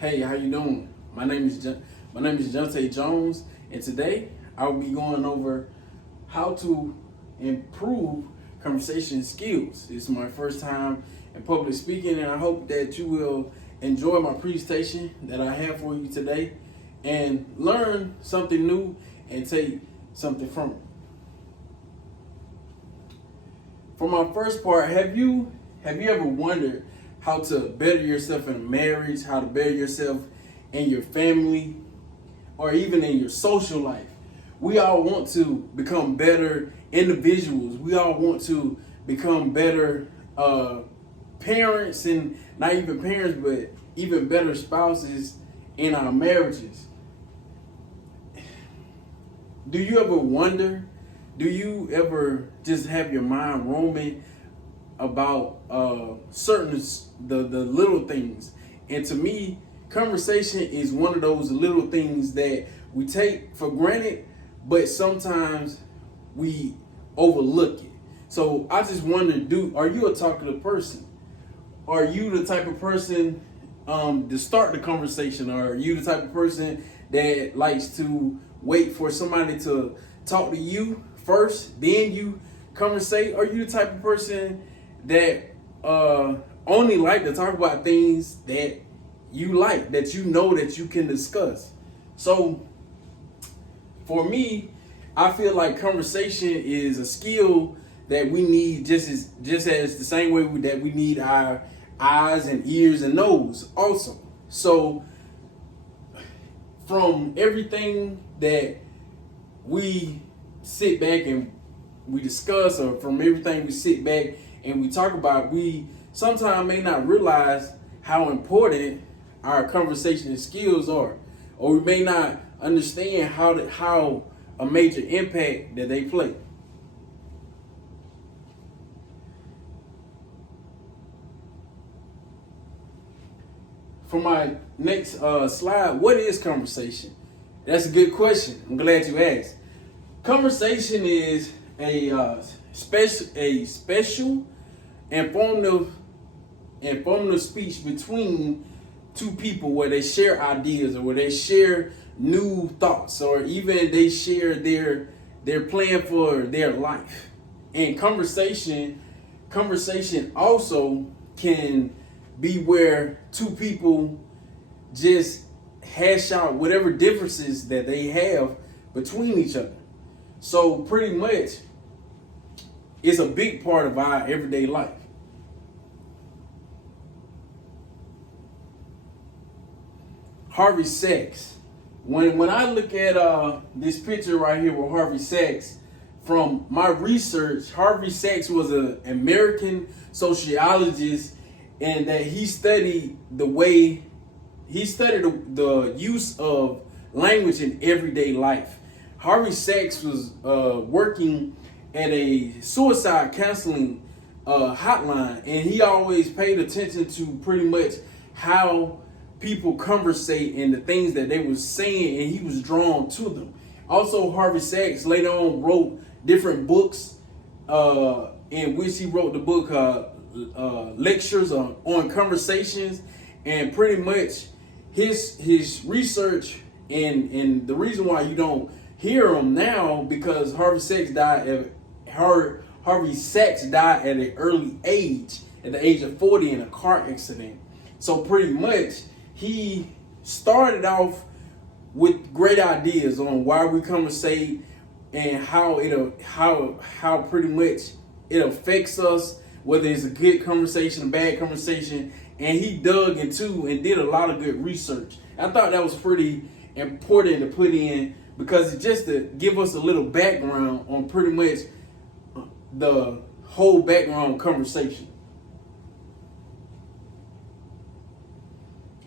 Hey, how you doing? My name is Jonta Jones, and today I will be going over how to improve conversation skills. This is my first time in public speaking, and I hope that you will enjoy my presentation that I have for you today and learn something new and take something from it. For my first part, have you ever wondered how to better yourself in marriage, how to better yourself in your family, or even in your social life? We all want to become better individuals. We all want to become better parents, and not even parents, but even better spouses in our marriages. Do you ever wonder? Do you ever just have your mind roaming about the little things? And to me, conversation is one of those little things that we take for granted, but sometimes we overlook it. So I just wonder, are you a talkative person? Are you the type of person to start the conversation? Or are you the type of person that likes to wait for somebody to talk to you first, then you conversate? Are you the type of person that only like to talk about things that you like, that you know that you can discuss? So for me, I feel like conversation is a skill that we need just as the same way that we need our eyes and ears and nose also. So from everything that we sit back and we discuss, or from everything we sit back and we talk about, we sometimes may not realize how important our conversation skills are, or we may not understand how a major impact that they play. For my next slide, what is conversation? That's a good question. I'm glad you asked. Conversation is a special informative speech between two people where they share ideas, or where they share new thoughts, or even they share their plan for their life. And conversation also can be where two people just hash out whatever differences that they have between each other. So pretty much, it's a big part of our everyday life. Harvey Sachs. When I look at this picture right here with Harvey Sachs, from my research, Harvey Sachs was an American sociologist, and that he studied the use of language in everyday life. Harvey Sachs was working at a suicide counseling hotline, and he always paid attention to pretty much how people conversate and the things that they were saying, and he was drawn to them. Also, Harvey Sachs later on wrote different books, in which he wrote the book Lectures on Conversations, and pretty much his research, and the reason why you don't hear him now, because Harvey Sachs died at an early age, at the age of 40, in a car accident. So pretty much he started off with great ideas on why we conversate, and how pretty much it affects us, whether it's a good conversation, a bad conversation. And he dug into and did a lot of good research. I thought that was pretty important to put in, because it's just to give us a little background on pretty much the whole background conversation.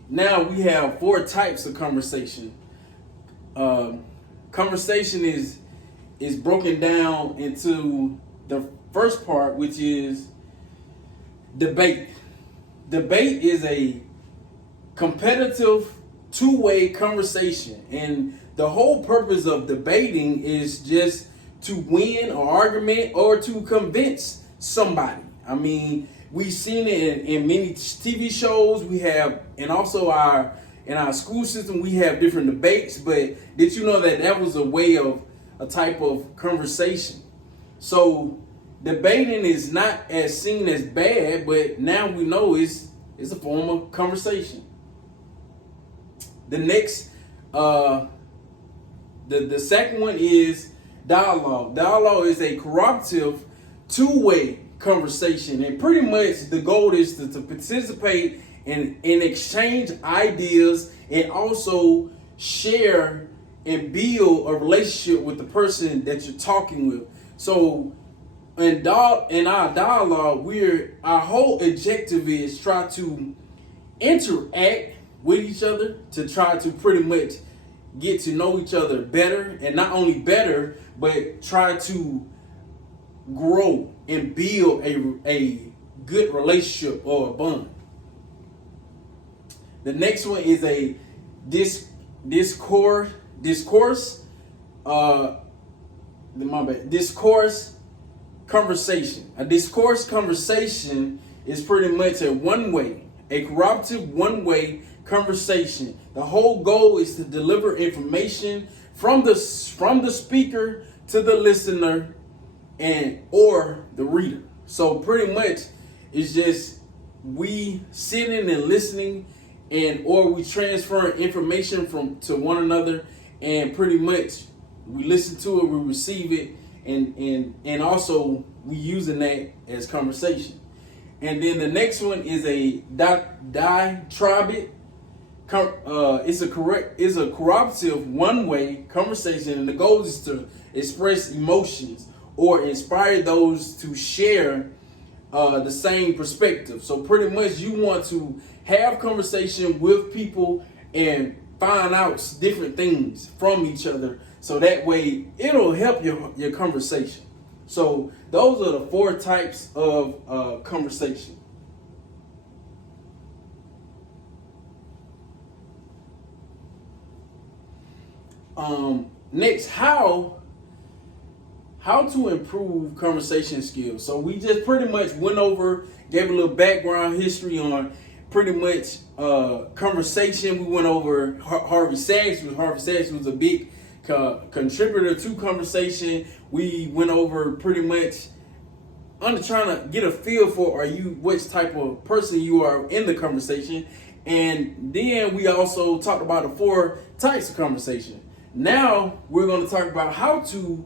Now we have 4 types of conversation. Conversation is broken down into the first part, which is debate. Debate is a competitive two-way conversation, and the whole purpose of debating is just to win an argument or to convince somebody. I mean, we've seen it in many TV shows. We have, and also our in our school system, we have different debates, but did you know that that was a type of conversation? So debating is not as seen as bad, but now we know it's a form of conversation. The next, the second one is dialogue. Dialogue is a cooperative, two-way conversation, and pretty much the goal is to participate and exchange ideas, and also share and build a relationship with the person that you're talking with. So in our dialogue, our whole objective is try to interact with each other, to try to pretty much get to know each other better, and not only better, but try to grow and build a good relationship or a bond. The next one is a discourse conversation. A discourse conversation is pretty much a cooperative one-way conversation. The whole goal is to deliver information from the speaker to the listener or the reader. So pretty much it's just we sitting and listening, or we transfer information to one another, and pretty much we listen to it, we receive it, and also we using that as conversation. And then the next one is a diatribe. It's a cooperative one-way conversation, and the goal is to express emotions or inspire those to share the same perspective. So pretty much you want to have conversation with people and find out different things from each other, so that way it'll help your conversation. So those are the 4 types of conversation. Next, how to improve conversation skills. So we just pretty much gave a little background history on pretty much conversation. We went over Harvey Sachs. Harvey Sachs was a big contributor to conversation. We went over pretty much trying to get a feel for which type of person you are in the conversation. And then we also talked about the 4 types of conversation. Now we're going to talk about how to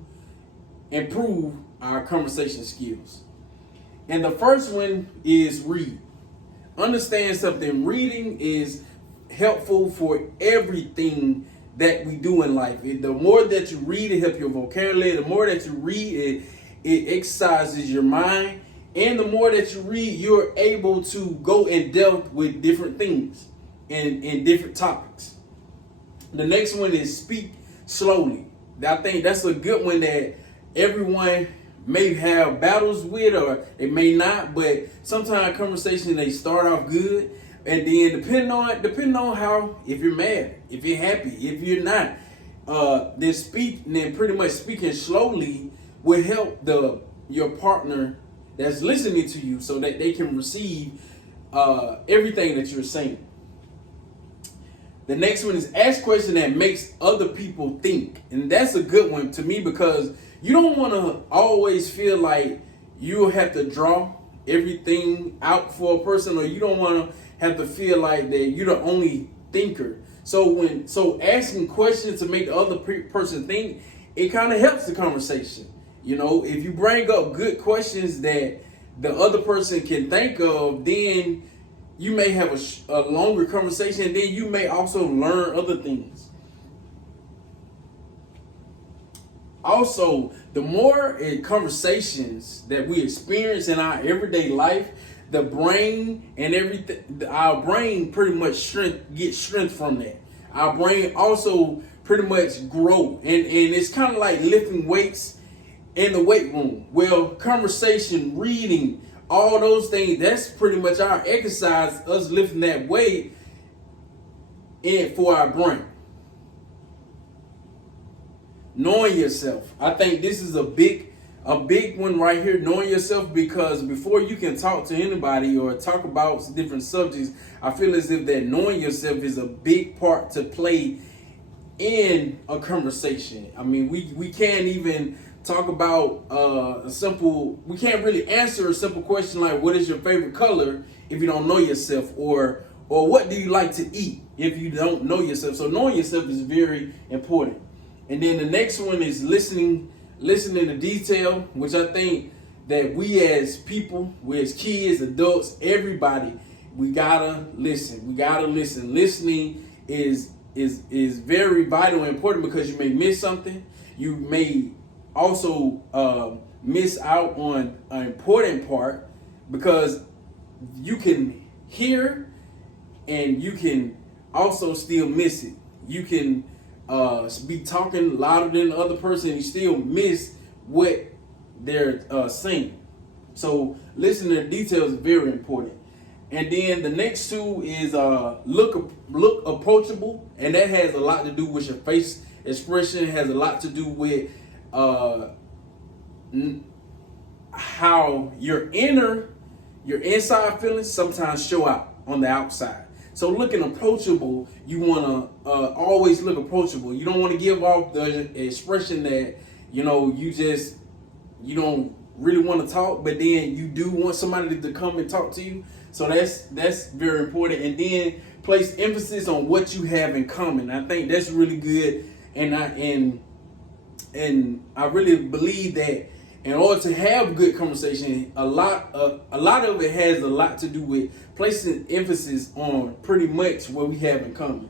improve our conversation skills. And the first one is read. Understand something. Reading is helpful for everything that we do in life. The more that you read, it helps your vocabulary. The more that you read, it exercises your mind. And the more that you read, you're able to go in depth with different things and different topics. The next one is speak slowly. I think that's a good one that everyone may have battles with, or they may not, but sometimes conversations, they start off good, and then depending on how, if you're mad, if you're happy, if you're not, then pretty much speaking slowly will help your partner that's listening to you, so that they can receive everything that you're saying. The next one is ask questions that makes other people think. And that's a good one to me, because you don't want to always feel like you have to draw everything out for a person, or you don't want to have to feel like that you're the only thinker. So asking questions to make the other person think, it kind of helps the conversation. If you bring up good questions that the other person can think of, then you may have a longer conversation, and then you may also learn other things. Also, the more conversations that we experience in our everyday life, the brain and everything, our brain pretty much gets strength from that. Our brain also pretty much grow, and it's kind of like lifting weights in the weight room. Well, conversation, reading, all those things, that's pretty much our exercise, us lifting that weight for our brain. Knowing yourself. I think this is a big a big one right here, knowing yourself, because before you can talk to anybody or talk about different subjects, I feel as if that knowing yourself is a big part to play in a conversation. I mean, we can't even talk about we can't really answer a simple question like, what is your favorite color, if you don't know yourself, or what do you like to eat if you don't know yourself. So knowing yourself is very important. And then the next one is listening to detail, which I think that we as people, we as kids, adults, everybody, we gotta listen. Listening is very vital and important, because you may miss something. You may also miss out on an important part, because you can hear and you can also still miss it. You can be talking louder than the other person and you still miss what they're saying. So listening to details is very important. And then the next two is look approachable, and that has a lot to do with your face expression. It has a lot to do with how your inside feelings sometimes show out on the outside. So looking approachable, you want to always look approachable. You don't want to give off the expression that you don't really want to talk, but then you do want somebody to come and talk to you. So that's very important. And then place emphasis on what you have in common. I think that's really good. And I really believe that in order to have good conversation, a lot of it has a lot to do with placing emphasis on pretty much what we have in common.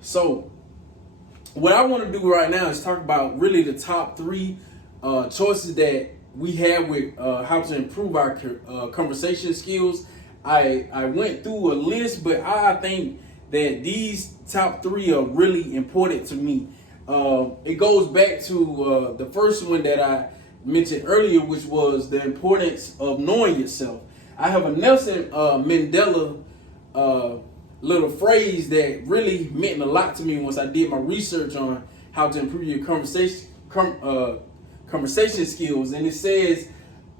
So what I want to do right now is talk about really the top three choices that we have with how to improve our conversation skills. I went through a list, but I think that these top three are really important to me. It goes back to the first one that I mentioned earlier, which was the importance of knowing yourself. I have a Nelson Mandela little phrase that really meant a lot to me once I did my research on how to improve your conversation skills. And it says,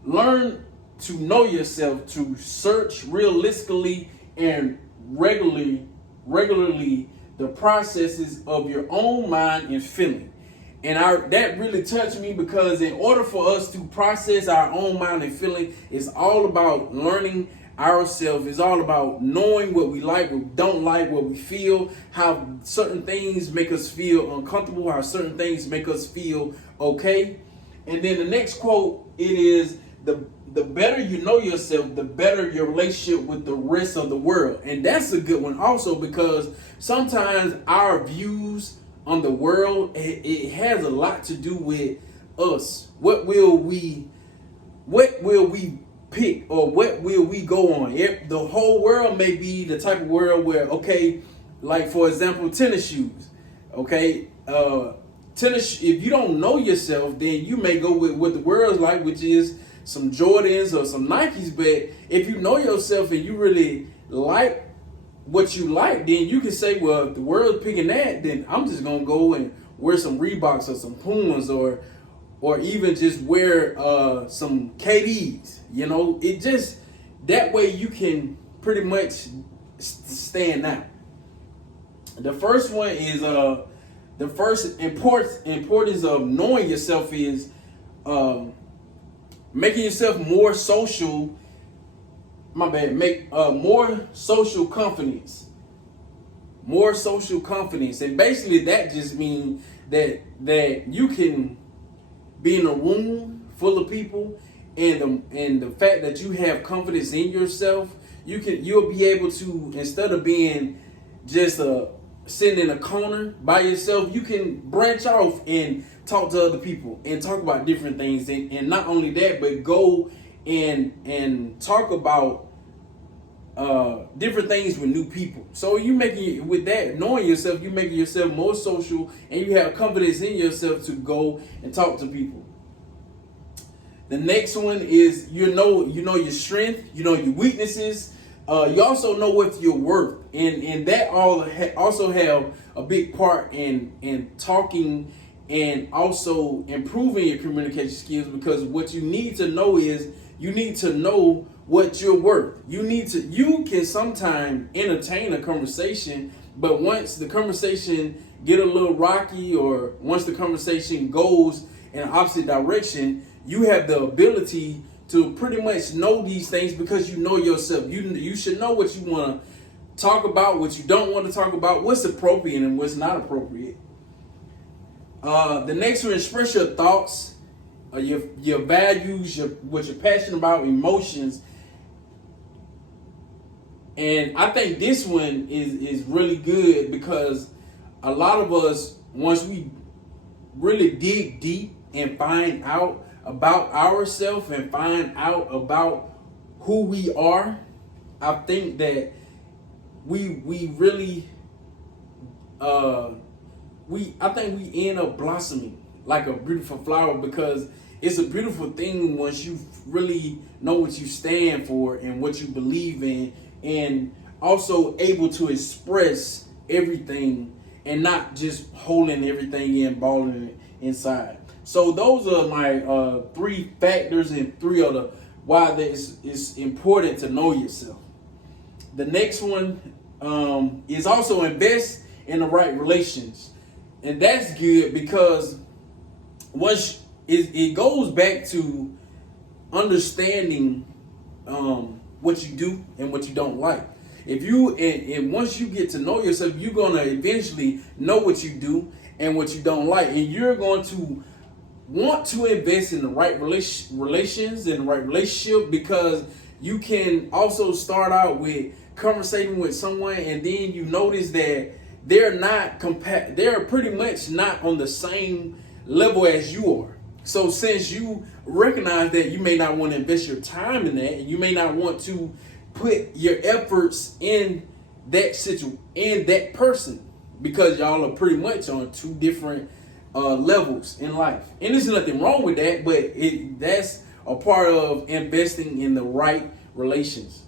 learn to know yourself, to search realistically and regularly the processes of your own mind and feeling. And that really touched me, because in order for us to process our own mind and feeling, it's all about learning ourselves. It's all about knowing what we like, what we don't like, what we feel, how certain things make us feel uncomfortable, how certain things make us feel okay. And then the next quote, it is, the better you know yourself, the better your relationship with the rest of the world. And that's a good one also, because sometimes our views on the world, it has a lot to do with us. What will we pick, or what will we go on? If the whole world may be the type of world where, okay, like for example, tennis shoes. Okay, if you don't know yourself, then you may go with what the world's like, which is some Jordans or some Nikes. But if you know yourself and you really like what you like, then you can say, well, if the world's picking that, then I'm just gonna go and wear some Reeboks or some Pumas, or even just wear some KDs. You know, it just, that way you can pretty much stand out. The first one is the first importance of knowing yourself is making yourself more social. Make more social confidence. More social confidence. And basically that just means that you can be in a room full of people, and the fact that you have confidence in yourself, you'll be able to, instead of being just sitting in a corner by yourself, you can branch off and talk to other people and talk about different things. And not only that, but go and talk about different things with new people. So you making, with that, knowing yourself, you making yourself more social, and you have confidence in yourself to go and talk to people. The next one is you know your strength, you know your weaknesses. You also know what you're worth, and that also have a big part in talking and also improving your communication skills, because what you need to know is you need to know what you're worth. You can sometimes entertain a conversation, but once the conversation get a little rocky, or once the conversation goes in an opposite direction, you have the ability to pretty much know these things because you know yourself. You should know what you want to talk about, what you don't want to talk about, what's appropriate and what's not appropriate. The next one, express your thoughts, your values, what you're passionate about, emotions. And I think this one is really good, because a lot of us, once we really dig deep and find out about ourselves and find out about who we are, I think that we really I think we end up blossoming like a beautiful flower, because it's a beautiful thing once you really know what you stand for and what you believe in, and also able to express everything and not just holding everything in, balling it inside. So those are my 3 factors and 3 of the why it's important to know yourself. The next one is also invest in the right relations. And that's good, because once it goes back to understanding what you do and what you don't like. If you and once you get to know yourself, you're gonna eventually know what you do and what you don't like, and you're going to want to invest in the right relations and the right relationship, because you can also start out with conversating with someone, and then you notice that they're pretty much not on the same level as you are. So since you recognize that, you may not want to invest your time in that, and you may not want to put your efforts in that person, because y'all are pretty much on 2 different levels in life. And there's nothing wrong with that, but that's a part of investing in the right relations.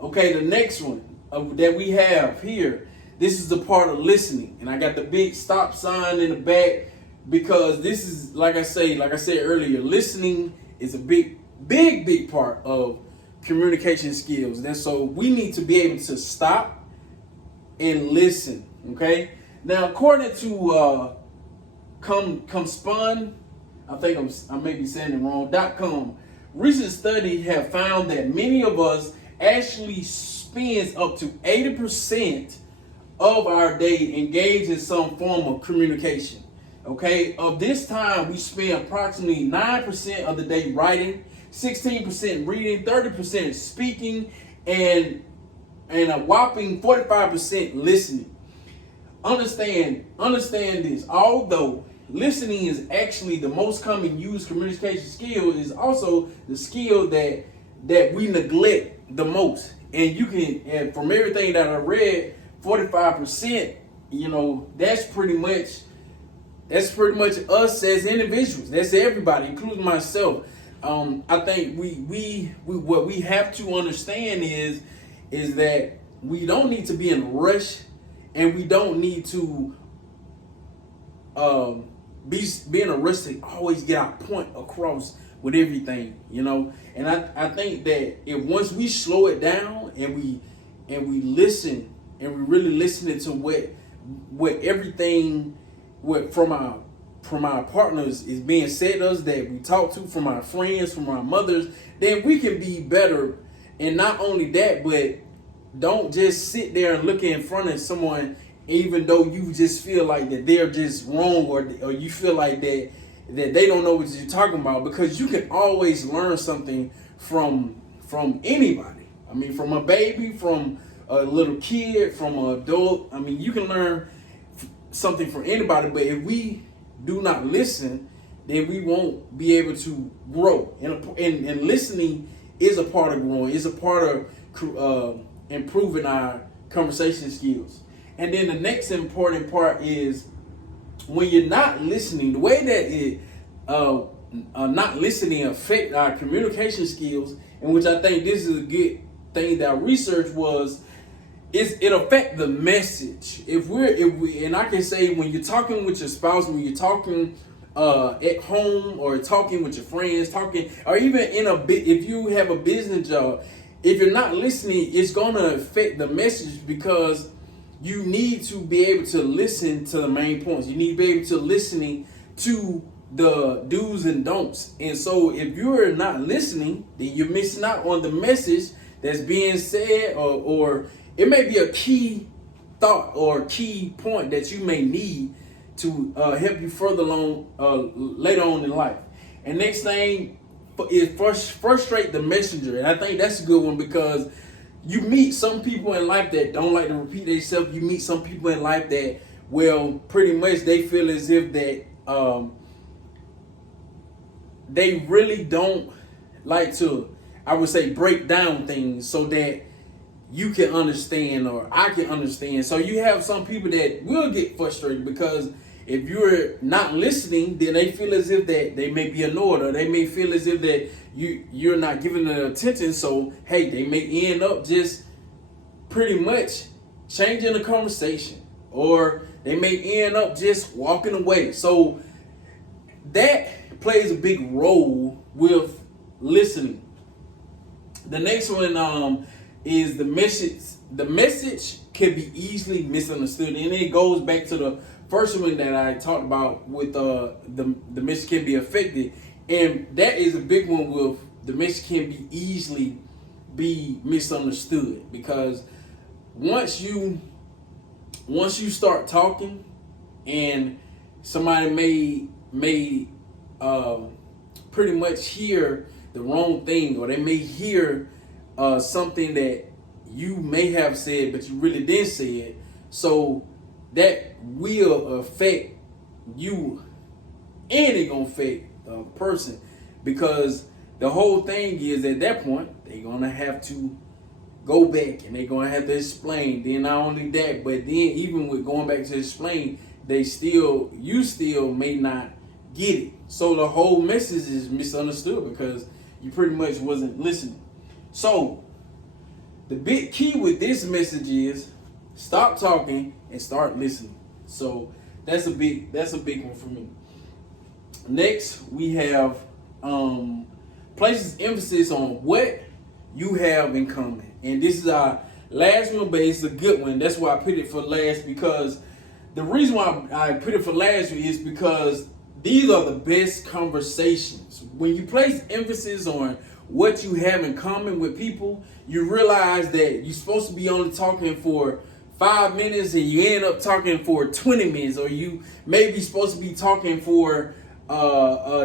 Okay, the next one that we have here, this is the part of listening, and I got the big stop sign in the back, because this is, like I said earlier, listening is a big part of communication skills. And so we need to be able to stop and listen. Okay. Now, according to ComSpun, I think I may be saying it wrong, .com, recent studies have found that many of us actually spends up to 80% of our day engaged in some form of communication. Okay, of this time, we spend approximately 9% of the day writing, 16% reading, 30% speaking, and a whopping 45% listening. Understand this. Although listening is actually the most common used communication skill, is also the skill that we neglect the most. And you can, and from everything that I read, 45%, that's pretty much us as individuals. That's everybody, including myself. I think we what we have to understand is that we don't need to be in a rush, and we don't need to be in a rush to always get our point across with everything, And I think that if once we slow it down and we listen, and we really listening to what everything from our partners is being said to us, that we talk to, from our friends, from our mothers, then we can be better. And not only that, but don't just sit there and look in front of someone, even though you just feel like that they're just wrong, or you feel like that they don't know what you're talking about, because you can always learn something from anybody. I mean, from a baby, from a little kid, from an adult. I mean, you can learn something from anybody, but if we do not listen, then we won't be able to grow. And listening is a part of growing. It's a part of improving our conversation skills. And then the next important part is when you're not listening, the way that not listening affect our communication skills, and which I think this is a good thing that research was, it affect the message. If we, and I can say, when you're talking with your spouse, when you're talking at home, or talking with your friends, talking, or even in a bit, if you have a business job, if you're not listening, it's gonna affect the message, because you need to be able to listen to the main points. You need to be able to listening to the do's and don'ts. And so if you're not listening, then you're missing out on the message that's being said, or it may be a key thought or key point that you may need to help you further along later on in life. And next thing is frustrate the messenger. And I think that's a good one, because you meet some people in life that don't like to repeat themselves. You meet some people in life that, well, pretty much they feel as if that they really don't like to, I would say, break down things so that you can understand, or I can understand. So you have some people that will get frustrated, because if you're not listening, then they feel as if that they may be annoyed, or they may feel as if that you're not giving them attention. So hey, they may end up just pretty much changing the conversation, or they may end up just walking away. So that plays a big role with listening. The next one is the message. The message can be easily misunderstood, and it goes back to the first one that I talked about with the message can be affected, and that is a big one. With the message can be easily be misunderstood, because once you start talking, and somebody may pretty much hear the wrong thing, or they may hear something that you may have said but you really didn't say it. So that will affect you, and it gonna affect the person, because the whole thing is, at that point they're gonna have to go back and they're gonna have to explain. Then not only that, but then even with going back to explain, you still may not get it. So the whole message is misunderstood, because you pretty much wasn't listening. So the big key with this message is stop talking and start listening. So that's a big one for me. Next, we have places emphasis on what you have in common. And this is our last one, but it's a good one. That's why I put it for last, because the reason why I put it for last is because these are the best conversations. When you place emphasis on what you have in common with people, you realize that you're supposed to be only talking for 5 minutes and you end up talking for 20 minutes, or you may be supposed to be talking for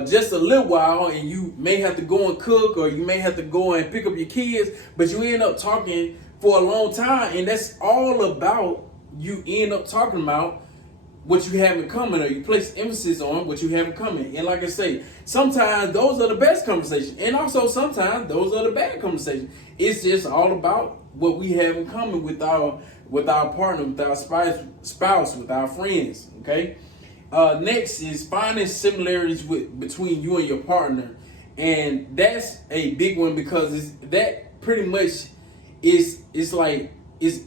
just a little while, and you may have to go and cook, or you may have to go and pick up your kids, but you end up talking for a long time. And that's all about, you end up talking about what you have in common, or you place emphasis on what you have in common. And like I say, sometimes those are the best conversations, and also sometimes those are the bad conversations. It's just all about what we have in common with our partner, with our spouse, with our friends. Okay. Next is finding similarities between you and your partner, and that's a big one, because that pretty much is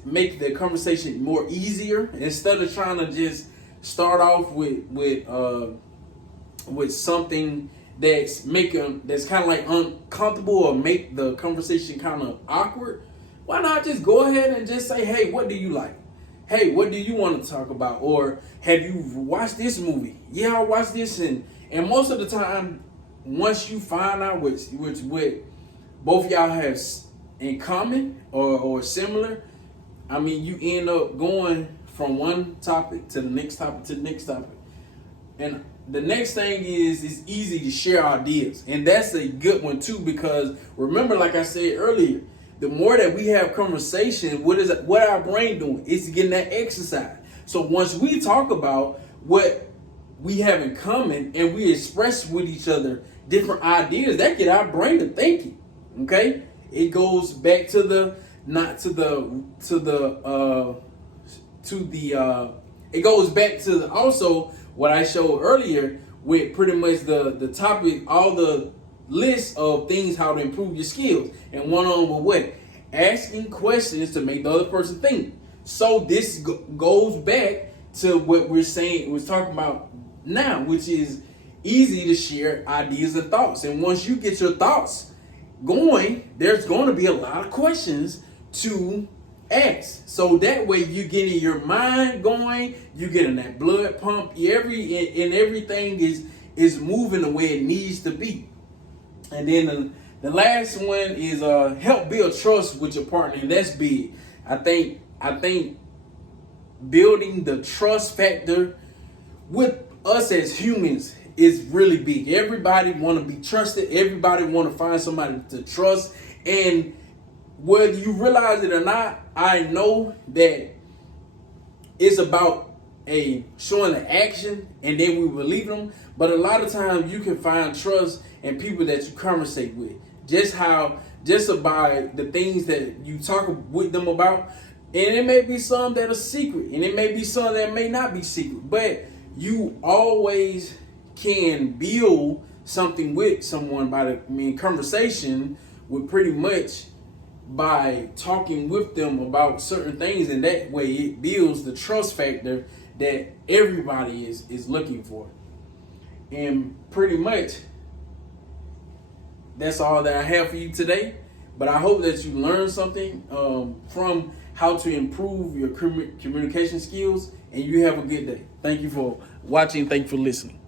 make the conversation more easier, instead of trying to just start off with something that's kind of like uncomfortable, or make the conversation kind of awkward. Why not just go ahead and just say, hey, what do you like? Hey, what do you want to talk about? Or have you watched this movie? Yeah, I watched this. And most of the time, once you find out what both y'all have in common or similar, I mean, you end up going from one topic to the next topic to the next topic. And the next thing is, it's easy to share ideas. And that's a good one too, because remember, like I said earlier, the more that we have conversation, what our brain doing? It's getting that exercise. So once we talk about what we have in common, and we express with each other different ideas, that get our brain to thinking. Okay? It goes back to it goes back to also what I showed earlier, with pretty much the topic, all the list of things how to improve your skills, and one on with what asking questions to make the other person think. So this goes back to what we're talking about now, which is easy to share ideas and thoughts. And once you get your thoughts going, there's going to be a lot of questions to ask. So that way you getting your mind going, you getting that blood pump, everything is moving the way it needs to be. And then the last one is help build trust with your partner, and that's big. I think building the trust factor with us as humans is really big. Everybody want to be trusted. Everybody want to find somebody to trust. And whether you realize it or not, I know that it's about showing the action and then we believe them. But a lot of times you can find trust in people that you conversate with. Just about the things that you talk with them about. And it may be some that are secret, and it may be some that may not be secret, but you always can build something with someone conversation with pretty much by talking with them about certain things, and that way it builds the trust factor that everybody is looking for. And pretty much that's all that I have for you today. But I hope that you learned something from how to improve your communication skills, and you have a good day. Thank you for watching. Thank you for listening.